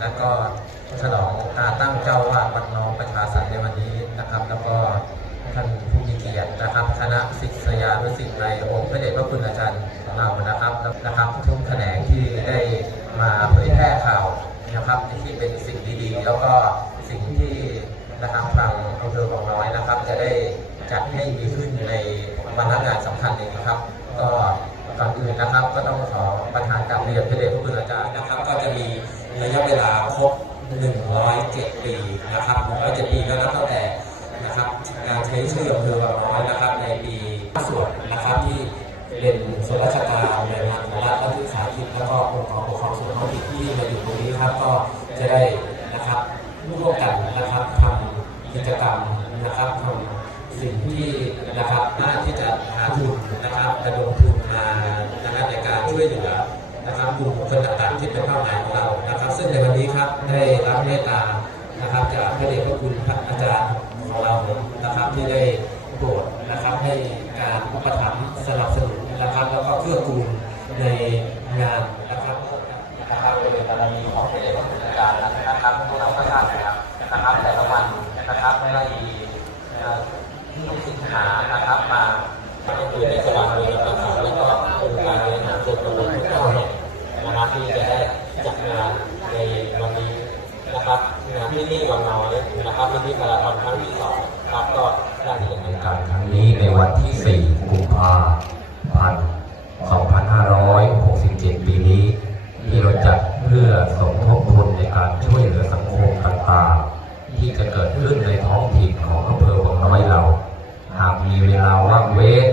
และก็ฉลองการตั้งเจ้าวาดวัดน้องประชาสรรค์ในวันนี้นะครับ แล้วก็ท่านผู้มีเกียรตินะครับคณะศิษยานุศิษย์ในองค์พระเดชพระคุณอาจารย์ของเรานะครับนะครับทุกแขนงที่ได้มาเผยแพร่ข่าวนะครับที่เป็นสิ่งดีๆ แล้วก็สิ่งที่นะครับทางอำเภอของน้อยนะครับ จะได้จัดให้มีขึ้นในวันงานสำคัญนี้นะครับ ก็ก่อนอื่นนะครับก็ต้องขอประธานกราบเรียนพระเดชพระคุณอาจารย์นะครับ ก็จะมี ระยะเวลาครบ 107 ปีนะครับ107 ปีก็นับตั้งแต่นะครับการใช้ชื่ออำเภอเราน้อยนะครับในปีส่วนนะครับที่เป็นส่วนราชการหน่วยงานของรัฐและวิสาหกิจแล้วก็องค์กรปกครองส่วนท้องถิ่นที่มาอยู่ตรงนี้ครับก็จะได้นะครับร่วมกันนะครับทำกิจกรรมนะครับทำสิ่งที่นะครับน่าที่จะหาทุนนะครับระดมทุนมานะครับในการช่วยเหลือ นะครับกลุ่มคนต่างๆที่เป็นเป้าหมายของเรานะครับ ซึ่งในวันนี้ครับได้รับเมตตานะครับจากพระเดชพระคุณพระอาจารย์ของเรานะครับที่ได้โปรดนะครับให้การอุปถัมภ์สนับสนุนนะครับ แล้วก็เกื้อกูลในงานนะครับนะครับโดยบารมีของพระเดชพระคุณอาจารย์นะครับพวกเราก็ทราบนะครับนะครับแต่ละวันนะครับได้เอ่ลูกศิษย์หานะครับมาก็คือในสว่าง จัดงานในวันนี้นะครับงานที่นี่วังน้อยนะครับมินิมาราธอนครั้งที่สองครับก็ได้ที่อย่างนั้นการับรครั้งนี้ในวันที่ 4 กุมภาพันธ์ 2567 ปีนี้ ที่เราจัดเพื่อสมทบทุนในการช่วยเหลือสังคมต่างๆที่จะเกิดขึ้นในท้องถิ่นของอำเภอวังน้อยเรา หากมีเวลาว่างเว้น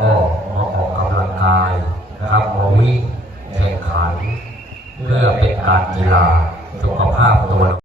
ก็มาออกกำลังกายนะครับมาวิ่งแข่งขัน เพื่อเป็น การกีฬาสุขภาพตัว